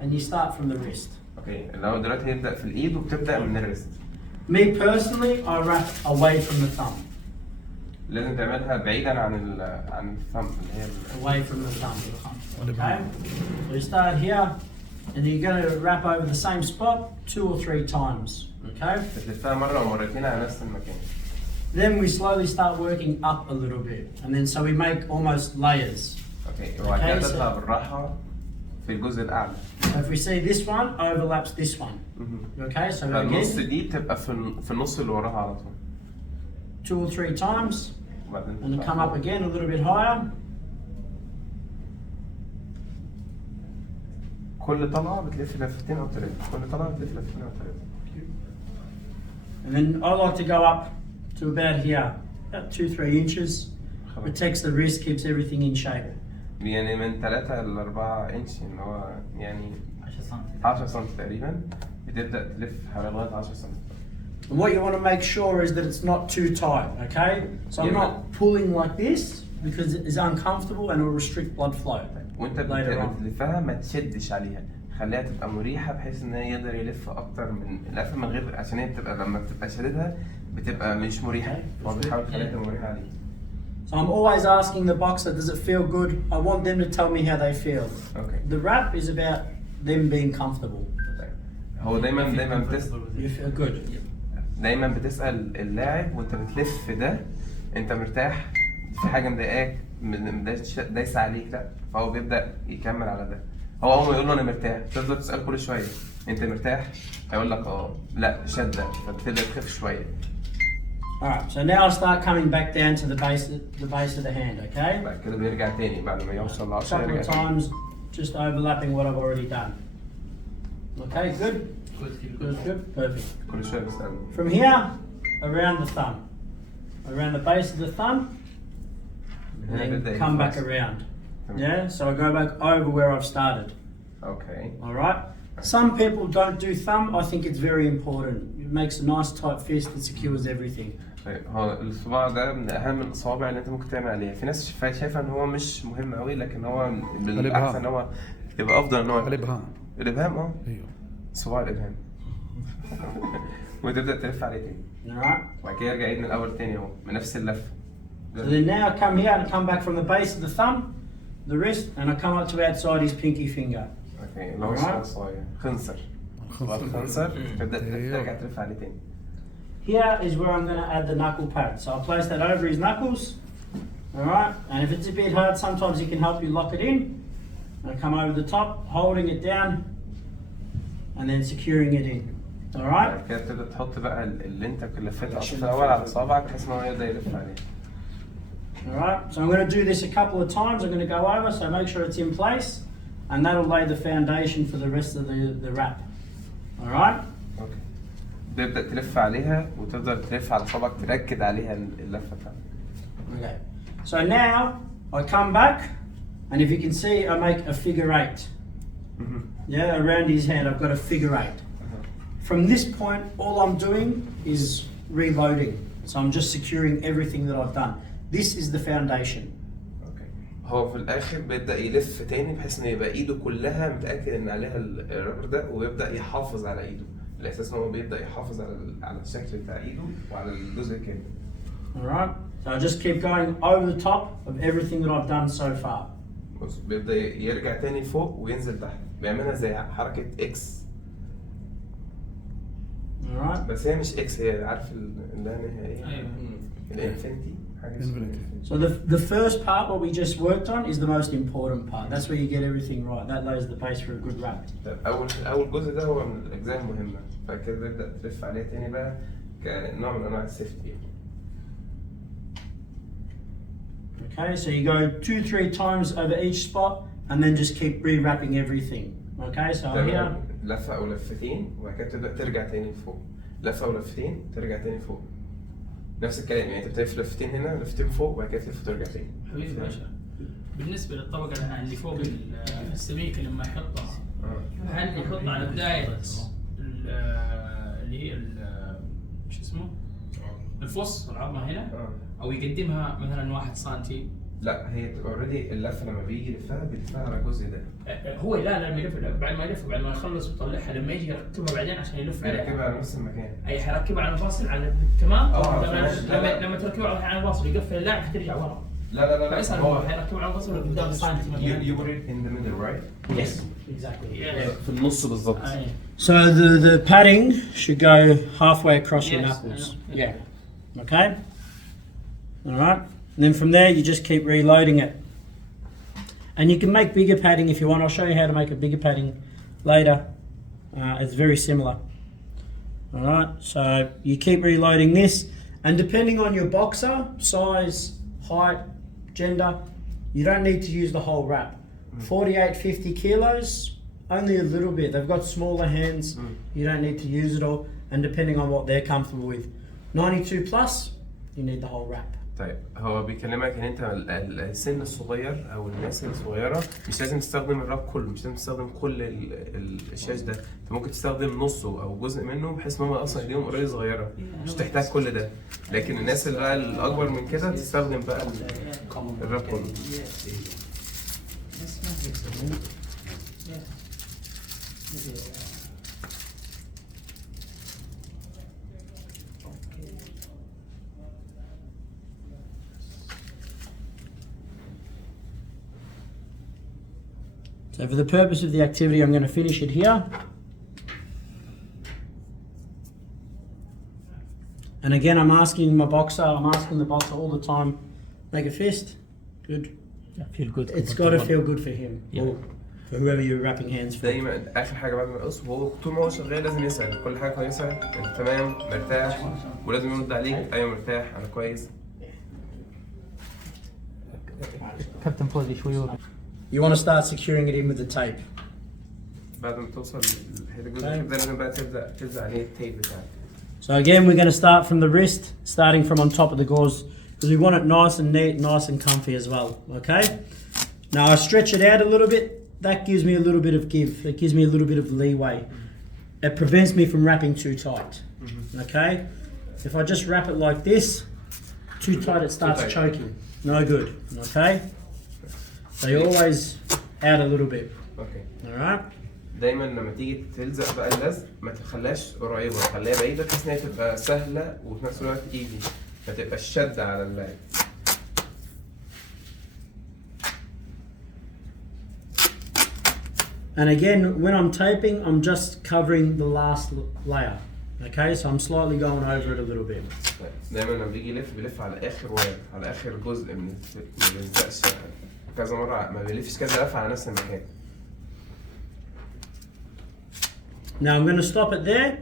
and you start from the wrist. اوكي اللي هو دلوقتي هيبدأ في الإيد وبتبدأ من الريست. Me personally, I wrap away from the thumb. لازم تعملها بعيدا عن الثumb اللي هي Away from the thumb. Okay? So you start here, and you're going to wrap over the same spot 2 or 3 times. Okay? بتلفها مرة أو مرتين على نفس المكان. Then we slowly start working up a little bit, and then so we make almost layers. اوكي وبعد كده تطلع بالراحة في الجزء الأعلى. So if we see this one overlaps this one. Okay, so النص again, دي تبقى في النص اللي وراها على طول. 2 or 3 times, وبعدين and then come up again a little bit higher. كل طلعة بتلف لفتين أو 3. كل طلعة بتلف لفتين أو 3. And then I like to go up to about here, about 2-3 inches. Protects the wrist, keeps everything in shape. يعني من 3 ل 4 إنش اللي هو يعني 10 سم تقريبا بتبدأ تلف حوالي لغاية 10 سم. And what you want to make sure is that it's not too tight, okay? So I'm not pulling like this because it is uncomfortable and will restrict blood flow. وانت بتلفها ما تشدش عليها، خليها تبقى مريحة بحيث ان هي يقدر يلف اكتر من لفة من غير، عشان هي بتبقى لما بتبقى شاددها بتبقى مش مريحة، فهو بيحاول يخليها تبقى مريحة عليه. So I'm always asking the boxer, does it feel good? I want them to tell me how they feel. Okay. The wrap is about them being comfortable. هو دايما بتسأل. You feel good. دايما بتسأل اللاعب وانت بتلف ده انت مرتاح؟ في حاجة مضايقاك دايسة عليك؟ لا، فهو بيبدأ يكمل على ده. هو أول ما يقول له أنا مرتاح تفضل تسأل كل شوية أنت مرتاح؟ هيقول لك لا شدة، فبتبدأ تخف شوية. Alright, so now I'll start coming back down to the base of the hand, okay? بعد كده بيرجع تاني بعد ما يوصل ل 10 couple يرجع of تاني. times, just overlapping what I've already done. Okay, good? Good, perfect. كل شوية بسأل. From here, around the thumb. Around the base of the thumb, and then come back around. Yeah, so I go back over where I've started. Okay. Alright? Some people don't do thumb. I think it's very important. It makes a nice tight fist that secures everything. هو الصباع ده من أهم الأصابع اللي أنت ممكن تعمل عليها. في ناس شايفة إن هو مش مهم أوي، لكن هو بالأحسن إن هو يبقى أفضل إن هو الإبهام. الإبهام أيوه. صباع الإبهام. وتبدأ تلف عليه تاني. Alright? وبعد كده يرجع يعيد من الأول تاني أهو من نفس اللفة. So then now I come here and come back from the base of the thumb, the wrist, and I come up to outside his pinky finger. اوكي اللي هو صغير خنصر. خنصر تبدأ ترجع تلف عليه تاني. Here is where I'm going to add the knuckle pad. So I'll place that over his knuckles. Alright? And if it's a bit hard, sometimes he can help you lock it in. I come over the top, holding it down, and then securing it in. Alright? بعد كده تبدأ تحط بقى اللي انت لفتها في الأول على صابعك بحيث إن هو يقدر يلف عليه. Alright, so I'm going to do this a couple of times. I'm going to go over, so make sure it's in place, and that'll lay the foundation for the rest of the wrap. Alright? اوكي. تبدأ تلف عليها وتفضل تلف على صابعك تركد عليها اللفة بتاعتك. Okay. So now I come back, and if you can see, I make a figure 8. Yeah, around his hand, I've got a figure 8. From this point, all I'm doing is reloading. So I'm just securing everything that I've done. This is the foundation. اوكي. هو في الآخر بيبدأ يلف تاني بحيث إن يبقى إيده كلها متأكد إن عليها الرابر ده ويبدأ يحافظ على إيده. الأساس إن هو بيبدأ يحافظ على الشكل بتاع إيده وعلى الجزء الكامل. Alright, so I just keep going over the top of everything that I've done so far. بص بيبدأ يرجع تاني فوق وينزل تحت. بيعملها زي حركة إكس. Alright. بس هي مش إكس، هي عارف اللي هي إيه؟ الإنفينيتي. So the first part, what we just worked on, is the most important part. That's where you get everything right. That lays the base for a good wrap. أول جزء ده هو من الأجزاء المهمة، فكده بيبدأ تلف عليه تاني بقى كنوع من أنواع السيفتي. Okay, so you go 2-3 times over each spot, and then just keep re-wrapping everything. Okay, so here. لفة أو لفتين وبعد كده تبدأ ترجع تاني فوق. لفة أو لفتين ترجع تاني فوق. نفس الكلام، يعني انت بتلف لفتين هنا لفتين فوق وبعد كده تلف وترجع تاني. حبيبي باشا، بالنسبه للطبقه اللي فوق السميكه لما يحطها هل يحطها على بدايه اللي هي شو اسمه الفص العظمه هنا او يقدمها مثلا 1 سنتي لا هي اوريدي اللفه لما بيجي بيلفها على الجزء ده. هو لا لما يلف بعد ما يخلص ويطلعها لما يجي يركبها بعدين عشان يلف عليها. بيركبها على نفس المكان. اي حيركبها على الفاصل على تمام. لا. لما تركبها على الفاصل يقفل اللاعب حترجع ورا. لا هو حيركبها على الفاصل قدام سنتيمتر. You put it in the middle, right? Yes, exactly. في النص بالظبط. So the padding should go halfway across your Yes, knuckles. I know. Yeah. Okay. All right. And then from there, you just keep reloading it. And you can make bigger padding if you want. I'll show you how to make a bigger padding later. It's very similar. All right. So you keep reloading this, and depending on your boxer size, height, gender, you don't need to use the whole wrap. 48, 50 kilos, only a little bit. They've got smaller hands. You don't need to use it all. And depending on what they're comfortable with. 92 plus, you need the whole wrap. طيب هو بيكلمك ان انت السن الصغير او الناس الصغيره مش لازم تستخدم الراب كله، مش لازم تستخدم كل الشاش ده، انت ممكن تستخدم نصه او جزء منه بحيث ان هم اصلا ايديهم اوريدي صغيره مش تحتاج كل ده. لكن الناس اللي بقى الاكبر من كده تستخدم بقى الراب كله. So for the purpose of the activity, I'm going to finish it here. And again, I'm asking the boxer all the time, make a fist. Good. Yeah, feel good. It's got to feel good for him. Yeah. Or for whoever you're wrapping hands for. دايما اخر حاجه بعد ما يقص وهو طول ما هو شغال لازم يسال كل حاجه كويسه، انت تمام مرتاح، ولازم يرد عليك ايوه مرتاح انا كويس. كابتن فوزي شوي You want to start securing it in with the tape. بعد ما توصل لحته الجزء ده لازم بقى تلزق عليه التيب بتاعك. So again, we're going to start from the wrist, starting from on top of the gauze, because we want it nice and neat, nice and comfy as well, okay? Now I stretch it out a little bit, that gives me a little bit of give, it gives me a little bit of leeway. It prevents me from wrapping too tight, okay? If I just wrap it like this, too tight it starts choking, no good, okay? So you always out a little bit, اوكي. alright? دايما لما تيجي تلزق بقى اللزق ما تخليهاش قريبه، خليها بعيده بحيث ان هي تبقى سهله وفي نفس الوقت ايزي، ما تبقاش شده على اللاعب. And again, when I'm taping, I'm just covering the last layer. Okay, so I'm slightly going over it a little bit. دايما لما بيجي يلف بيلف على اخر واحد، على اخر جزء ما بيلزقش كذا مره، ما بيلفش كذا لفه على نفس المكان. Now I'm going to stop it there,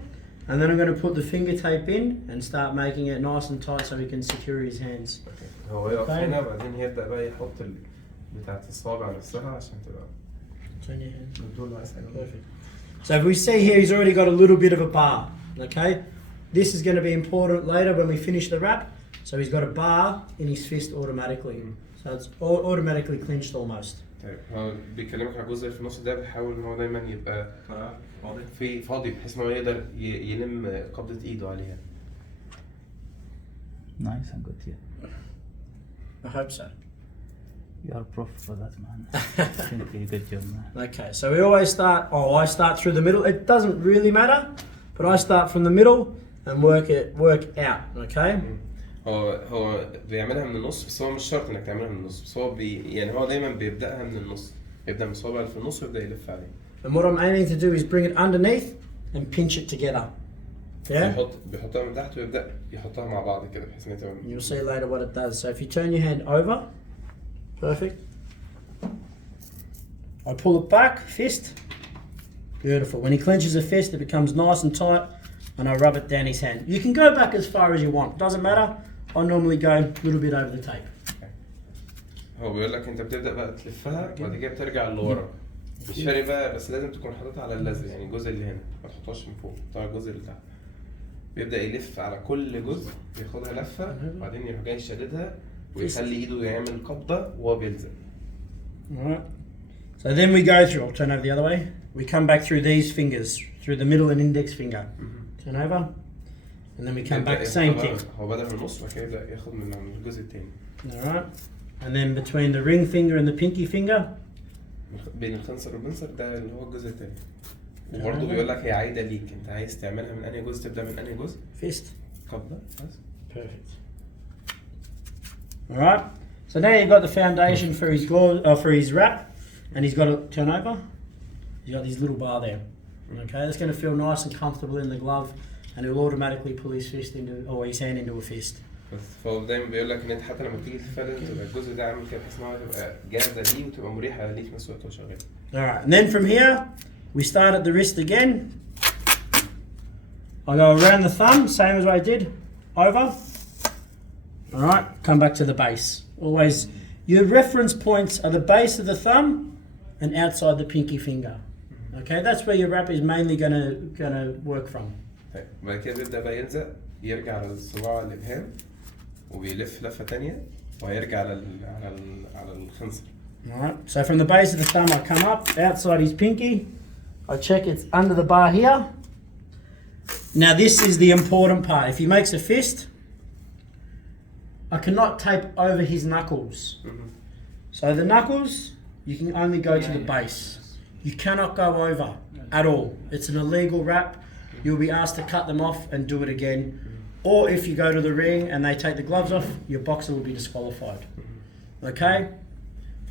and then I'm going to put the finger tape in and start making it nice and tight so he can secure his hands. هو يقف هنا وبعدين يبدا بقى يحط بتاعت الصابع نفسها عشان تبقى. Turn your hand. بتقول له عايز حاجه. Perfect. So if we see here, he's already got a little bit of a bar. Okay, this is going to be important later when we finish the wrap. So he's got a bar in his fist automatically. So it's automatically clinched almost. طيب هو بيكلمك على الجزء في النص ده، بيحاول ان هو دايما يبقى فاضي بحيث ان هو يقدر يلم قبضة ايده عليها. Nice and good, yeah. I hope so. You are prof for that, man. Simply good job, man. Okay, so we always start, I start through the middle. It doesn't really matter, but I start from the middle and work out, okay? هو بيعملها من النص، بس هو مش شرط انك تعملها من النص، بس هو يعني هو دايما بيبدأها من النص، يبدأ من الصابع اللي في النص ويبدأ يلف عليه. And what I'm aiming to do is bring it underneath and pinch it together. Yeah? بيحطها من تحت ويبدأ يحطها مع بعض كده بحيث ان هي تبقى. You'll see later what it does. So if you turn your hand over, perfect. I pull it back, fist. Beautiful. When he clenches a fist, it becomes nice and tight, and I rub it down his hand. You can go back as far as you want. Doesn't matter. I normally go a little bit over the tape. هو بيقول لك انت بتبدأ بقى تلفها وبعد كده بترجع لورا. مش فارق بقى، بس لازم تكون حاططها على اللزق، يعني الجزء اللي هنا ما تحطهاش من فوق، حطها على الجزء اللي تحت. بيبدأ يلف على كل جزء، ياخدها لفة وبعدين يروح جاي شاددها ويخلي ايده يعمل قبضة وهو بيلزق. Alright. So then we go through, I'll turn over the other way. We come back through these fingers, through the middle and index finger. Turn over. And then we come back, same thing. هو بدأ من النص وبعد كده يبدأ ياخد من الجزء التاني. Alright. and then between the ring finger and the pinky finger. بين الخنصر والبنصر ده اللي هو الجزء التاني. وبرضه بيقول لك هي عايده ليك، انت عايز تعملها من انهي جزء، تبدا من انهي جزء؟ Fist. قبضه بس. Perfect. All right. So now you've got the foundation for his for his wrap, and he's got to turn over. He's got this little bar there. Okay, that's going to feel nice and comfortable in the glove, and it'll automatically pull his fist into, or his hand into a fist. بس فهو دايما بيقول لك ان انت حتى لما تيجي تفرد تبقى الجزء ده عامل كده بحيث ان هو تبقى جاهزه ليه وتبقى مريحه ليه في نفس الوقت وهو شغال. All right, and then from here we start at the wrist again. I go around the thumb, same as I did, over. All right, come back to the base. Always, your reference points are the base of the thumb and outside the pinky finger. Okay, that's where your wrap is mainly gonna work from. طيب بعد كده بيبدا بقى يلزق، يرجع على الصباع الابهام وبيلف لفه تانية وهيرجع على الخنصر. All right, so from the base of the thumb I come up, outside his pinky, I check it's under the bar here. Now this is the important part. If he makes a fist, I cannot tape over his knuckles. So the knuckles, you can only go to the base. You cannot go over at all. It's an illegal wrap. You'll be asked to cut them off and do it again. Or if you go to the ring and they take the gloves off, your boxer will be disqualified. Okay?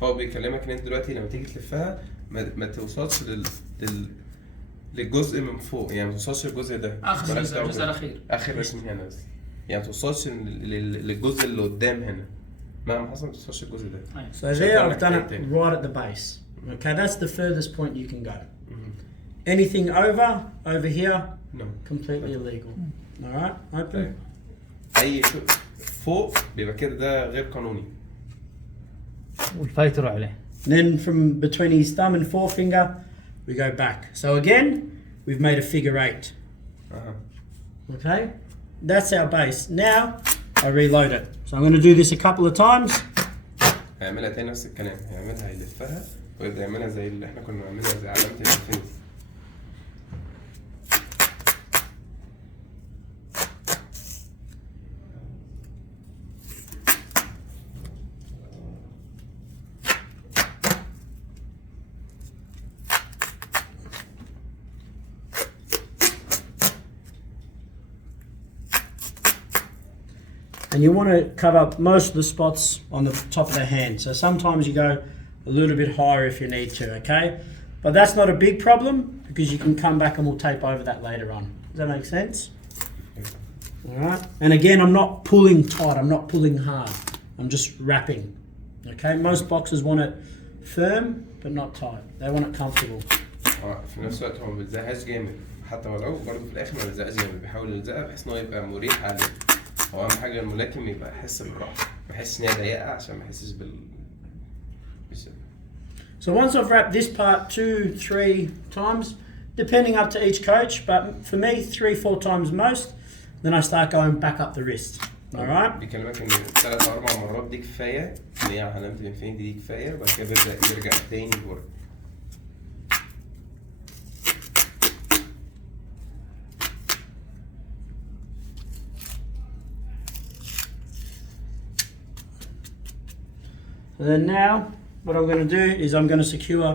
فهو بيكلمك ان انت دلوقتي لما تيجي تلفها ما توصلش للجزء من فوق، يعني ما توصلش للجزء ده. اخر الجزء الاخير. اخر رسم هنا بس. يعني ما توصلش للجزء اللي قدام هنا. مهما حصل ما توصلش للجزء ده. So there I've done it right at the base. Okay, that's the furthest point you can go. Anything over here, No. completely illegal. All right, open. اي شيء فوق بيبقى كده ده غير قانوني. والفايت يروح عليه. Then from between his thumb and forefinger, we go back. So again, we've made a figure 8. Okay, that's our base. Now I reload it. So I'm going to do this a couple of times. هيعملها تاني نفس الكلام، هيعملها يلفها ويبدأ يعملها زي اللي احنا كنا بنعملها زي علامة الفينيس. And you want to cover most of the spots on the top of the hand. So sometimes you go a little bit higher if you need to, okay? But that's not a big problem because you can come back and we'll tape over that later on. Does that make sense? All right. And again, I'm not pulling tight. I'm not pulling hard. I'm just wrapping. Okay? Most boxers want it firm but not tight. They want it comfortable. في نفس الوقت هو ما بيلزقهاش جامد، حتى ولو برضه في الآخر ما بيلزقهاش جامد، بيحاول يلزقها بحيث إن هو يبقى مريح عليه. هو أهم حاجة الملاكم يبقى يحس براحة، ما يحسش إن هي ضيقة عشان ما يحسش So once I've wrapped this part 2-3 times, depending up to each coach, but for me 3-4 times most, then I start going back up the wrist. All right? بيكلمك إن 3 أو 4 مرات دي كفاية، إن هي علامة الانفينيتي دي كفاية، وبعد كده بيبدأ يرجع تاني لورا. And then now, what I'm going to do is I'm going to secure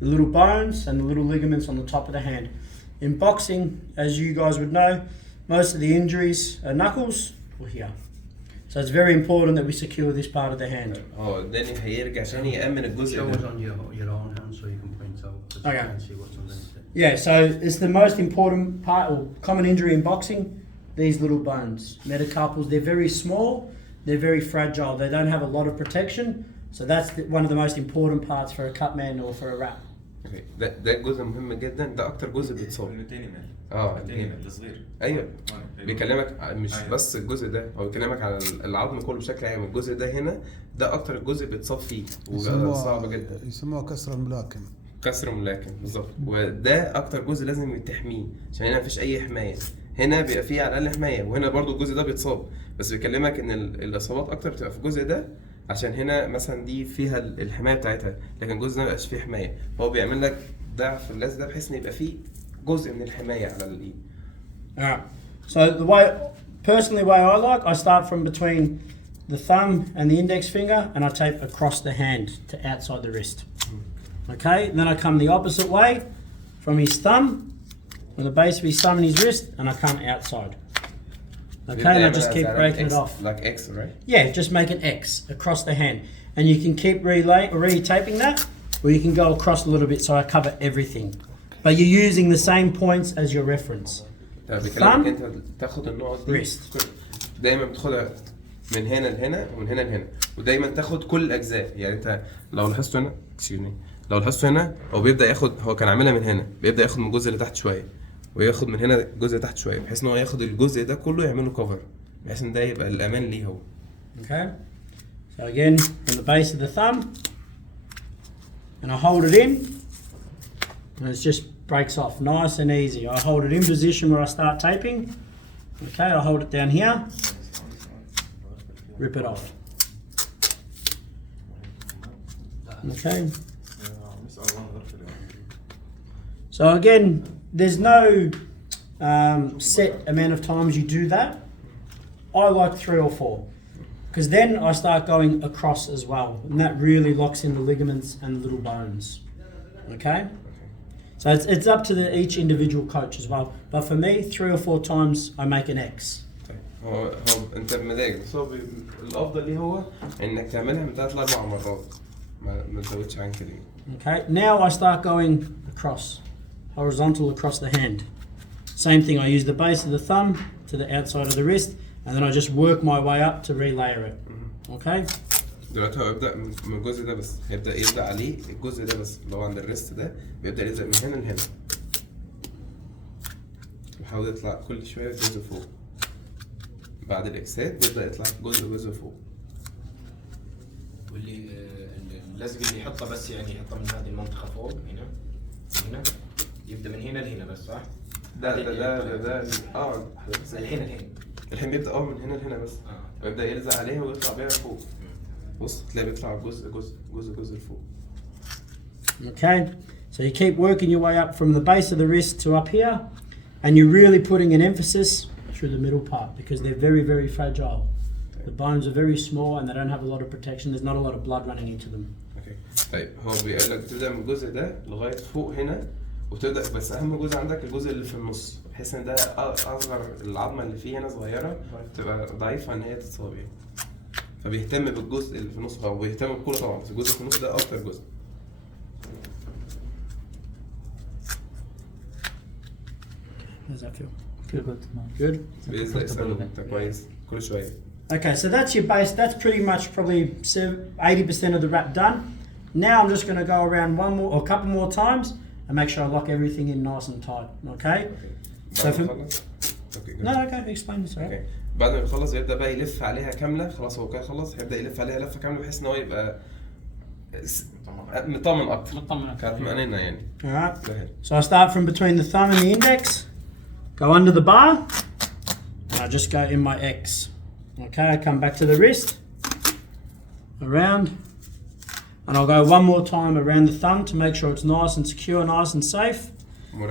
the little bones and the little ligaments on the top of the hand. In boxing, as you guys would know, most of the injuries are knuckles or here. So it's very important that we secure this part of the hand. داني هيرجع عشان يأمن الجزء Show ده. us on your own hand so you can point out. So Okay. you can see what's underneath it. Yeah, so it's the most important part or common injury in boxing, these little bones. Metacarpals, they're very small, they're very fragile, they don't have a lot of protection. So that's one of the most important parts for a cut man or for a wrap. ده جزء مهم جدا، ده أكتر جزء بيتصاب. التاني صغير. ايوه بيكلمك مش بس الجزء ده، هو بيكلمك على العظم كله بشكل عام. الجزء ده هنا ده اكتر الجزء بيتصاب فيه وصعب جدا، يسموه كسر الملاكم. كسر الملاكم بالظبط. وده اكتر جزء لازم تحميه عشان هنا مفيش اي حمايه، هنا بيبقى فيه على الاقل حمايه، وهنا برضو الجزء ده بيتصاب. بس بيكلمك ان الاصابات اكتر بتبقى في الجزء ده عشان هنا مثلا دي فيها الحمايه بتاعتها، لكن الجزء ده مبيبقاش فيه حمايه. هو بيعمل لك ضعف اللزق ده بحيث ان يبقى فيه جزء من الحمايه على الايد. Alright, so the way I like, I start from between the thumb and the index finger, and I tape across the hand to outside the wrist. Okay, and then I come the opposite way from his thumb, from the base of his thumb and his wrist, and I come outside. Okay, and I just keep breaking it off. Like X, right? Yeah, just make an X across the hand. And you can keep re-taping that, or you can go across a little bit so I cover everything. But you're using the same points as your reference. بكلمك انت تاخد النقط دي wrist. دايما بتاخدها من هنا لهنا ومن هنا لهنا، ودايما تاخد كل الاجزاء. يعني انت لو لاحظت هنا لو لاحظت هنا هو بيبدا ياخد، هو كان عاملها من هنا، بيبدا ياخد من الجزء اللي تحت شويه وياخد من هنا الجزء اللي تحت شويه، بحيث ان هو ياخد الجزء ده كله يعمله كفر، بحيث ان ده يبقى الامان ليه هو. Okay. So again, from the base of the thumb, and I hold it in, and it just breaks off nice and easy. I hold it in position where I start taping. Okay, I hold it down here, rip it off. Okay. So again, there's no set amount of times you do that. I like 3 or 4. Because then I start going across as well, and that really locks in the ligaments and the little bones. Okay? So it's up to each individual coach as well. But for me, 3 or 4 times I make an X. هو انت بمزاجك، بس هو الافضل ليه هو انك تعملها من 3 ل 4 مرات، ما تزودش عن كده. Okay, now I start going across, horizontal across the hand. Same thing, I use the base of the thumb to the outside of the wrist, and then I just work my way up to relayer it. Okay? دلوقتي هو يبدأ من الجزء ده بس، هيبدأ يلزق عليه الجزء ده بس اللي هو عند الريست ده، بيبدأ يلزق من هنا لهنا. بيحاول يطلع كل شوية جزء فوق. بعد الإكسات بيبدأ يطلع جزء فوق. واللي اللزق اللي يحطه بس يعني يحطه من هذه المنطقة فوق هنا يبدأ من هنا لهنا بس صح؟ ده الحين بيبدأ من هنا لهنا بس. ويبدأ يلزق عليها ويطلع بيها فوق. بص تلاقي بيطلع جزء لفوق. Okay, so you keep working your way up from the base of the wrist to up here, and you're really putting an emphasis through the middle part because they're very, very fragile. The bones are very small and they don't have a lot of protection. There's not a lot of blood running into them. Okay. طيب هو بيقول لك تبدأ من الجزء ده لغاية فوق هنا، وتبدأ بس أهم جزء عندك الجزء اللي في النص، بحيث إن ده أصغر العظمة اللي فيه هنا صغيرة تبقى ضعيفة إن هي تتصاب يعني. فبيهتم بالجزء اللي في النص، هو بيهتم بكله طبعا، بس الجزء في النص ده أكتر جزء. How does that feel? Feel good, man. Good? بيبدأ يسأله أنت كويس كل شوية. Okay, so that's your base. That's pretty much probably 80% of the wrap done. Now I'm just going to go around one more or a couple more times and make sure I lock everything in nice and tight. Okay? So بعد ما يخلص. No, okay, explain this. Okay. بعد ما يخلص يبدأ بقى يلف عليها كاملة، خلاص هو كده خلص، هيبدأ يلف عليها لفة كاملة بحيث إن هو يبقى مطمن أكتر. كاطمئنينة يعني. Alright. So I start from between the thumb and the index, go under the bar, and I just go in my X. Okay, I come back to the wrist, around, and I'll go one more time around the thumb to make sure it's nice and secure, nice and safe.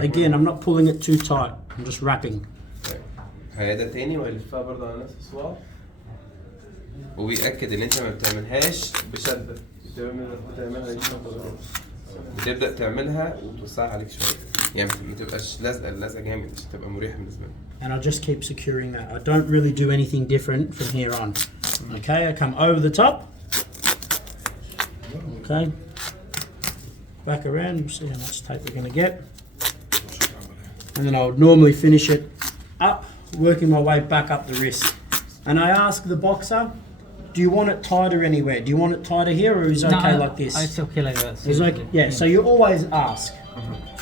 Again, I'm not pulling it too tight, I'm just wrapping. هيدا تاني ويلفها برضه على نفس الصباع، وبيأكد ان انت ما بتعملهاش بشدة، بتعملها بتبدأ تعملها وتوسعها عليك شوية، يعني ما تبقاش لازقة جامد عشان تبقى مريحة بالنسبة لك. And I'll just keep securing that. I don't really do anything different from here on. Okay, I come over the top. Okay, back around, we'll see how much tape we're going to get. And then I would normally finish it up, working my way back up the wrist. And I ask the boxer, do you want it tighter anywhere? Do you want it tighter here or is it okay like this? It's okay like that. It's okay. Yeah, so you always ask.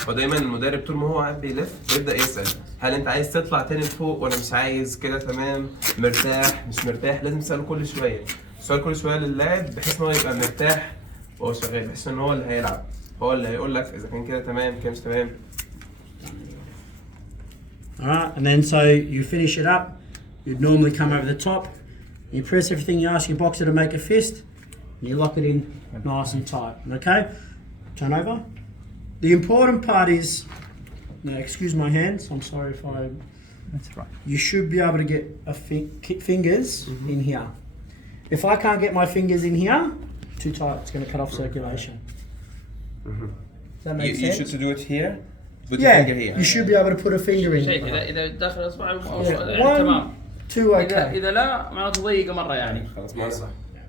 ودايما المدرب طول ما هو قاعد بيلف بيبدأ يسأل هل انت عايز تطلع تاني لفوق ولا مش عايز، كده تمام، مرتاح مش مرتاح، لازم تسأله كل شوية، سؤال كل شوية للاعب بحيث ان هو يبقى مرتاح وهو شغال، بحيث ان هو اللي هيلعب، هو اللي هيقول لك اذا كان كده تمام كده مش تمام. Alright, and then so you finish it up, you'd normally come over the top, you press everything, you ask your boxer to make a fist, and you lock it in nice and tight. Okay? Turn over. The important part is, now excuse my hands, I'm sorry if I... That's right. You should be able to get fingers in here. If I can't get my fingers in here, too tight, it's going to cut off circulation. Does that make You sense? should do it here. Put your finger Yeah, here. you should be able to put a finger in. شيء اذا داخل اصبعي Yeah. يعني تمام. 2, اذا okay. اذا لا معناته ضيقه مره يعني. خلاص ما صح.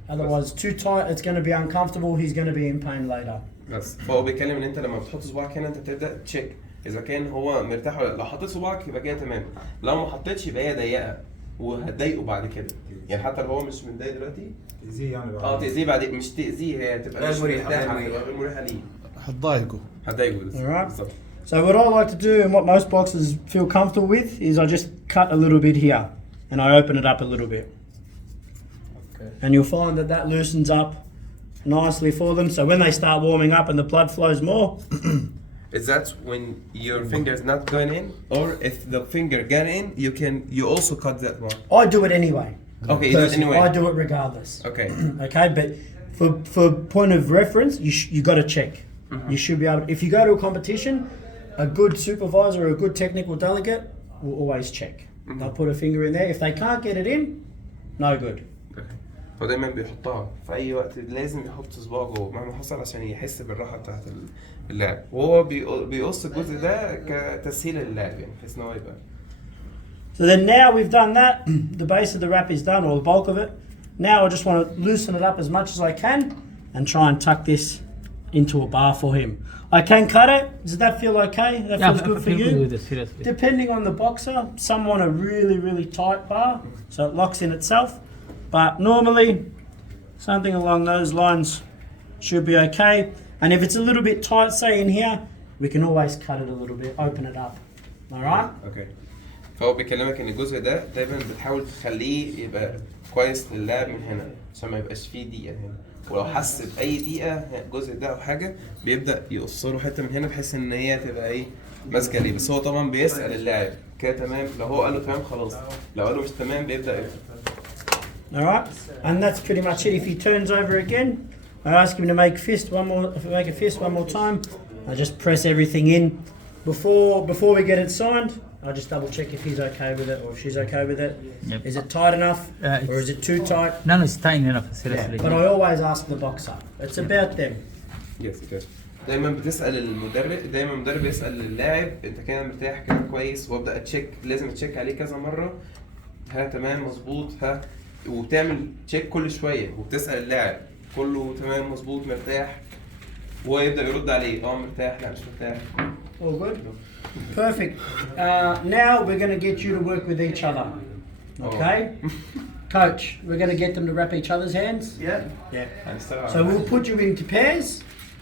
Otherwise, too tight, it's going to be uncomfortable. He's going to be in pain later. بس فهو بيتكلم ان انت لما بتحط صباعك هنا انت تبدا تشيك اذا كان هو مرتاح ولا لا. لو حطيت صباعك يبقى كده تمام، لو ما حطيتش يبقى هي ضيقه وهتضايقه بعد كده. يعني حتى لو هو مش متضايق دلوقتي تأذيه يعني تاذيه بعدين، مش تاذيه، هي تبقى مش مرتاحه، غير مريحه ليه، هتضايقه. هتضايقه. Alright. بالظبط. So what I like to do and what most boxers feel comfortable with is I just cut a little bit here and I open it up a little bit. Okay. And you'll find that that loosens up nicely for them. So when they start warming up and the blood flows more, Is that when your finger is not going in, or if the finger get in, you also cut that one? I do it anyway. Okay, you do it Personally, anyway. I do it regardless. Okay. Okay, but for point of reference, you got to check. You should be able. If you go to a competition, a good supervisor or a good technical delegate will always check. They'll put a finger in there. If they can't get it in, no good. هو دايما بيحطها في اي وقت، لازم يحط صباعه جوه مهما حصل عشان يحس بالراحه بتاعت اللعب، وهو بيقص الجزء ده كتسهيل للعب، يعني بحيث ان هو يبقى. So then now we've done that, the base of the wrap is done, or the bulk of it. Now I just want to loosen it up as much as I can and try and tuck this into a bar for him. I can cut it. Does that feel okay? That Yeah, feels I good for feel you? good with it, seriously. Depending on the boxer, some want a really, really tight bar, so it locks in itself. But normally, something along those lines should be okay. And if it's a little bit tight, say in here, we can always cut it a little bit, open it up. All right? اوكي. فهو بيكلمك ان الجزء ده دايما بتحاول تخليه يبقى كويس للعب من هنا عشان ما يبقاش فيه ضيقه هنا، ولو حس باي ضيقه الجزء ده او حاجه بيبدا يقص له حته من هنا بحيث ان هي تبقى ايه ماسكه ليه. بس هو طبعا بيسال اللاعب كده تمام، لو هو قال له تمام خلاص، لو قال له مش تمام بيبدا يقفل. All right? And that's pretty much it. If he turns over again, I ask him to make a fist one more time. I just press everything in. Before we get it signed, I just double check if he's okay with it or if she's okay with it. Yep. Is it tight enough or is it too tight? No, it's tiny enough, seriously. But I always ask the boxer. It's about them. يس كده. دايما بتسال المدرب، دايما المدرب يسال اللاعب انت كده مرتاح كده كويس، وابدا اتشيك، لازم اتشيك عليه كذا مره، ها تمام مظبوط ها، وبتعمل تشيك كل شويه وبتسال اللاعب كله تمام مظبوط مرتاح، ويبدا يرد عليه مرتاح لا مش مرتاح. All good? Perfect. Now we're going to get you to work with each other. Okay? Coach, we're going to get them to wrap each other's hands. Yeah. Yeah. So we'll put you into pairs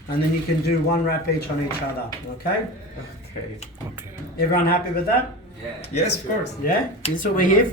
and then you can do one wrap each on each other. Okay? Okay. Everyone happy with that? Yes, of course. Yeah? This is what we're here for.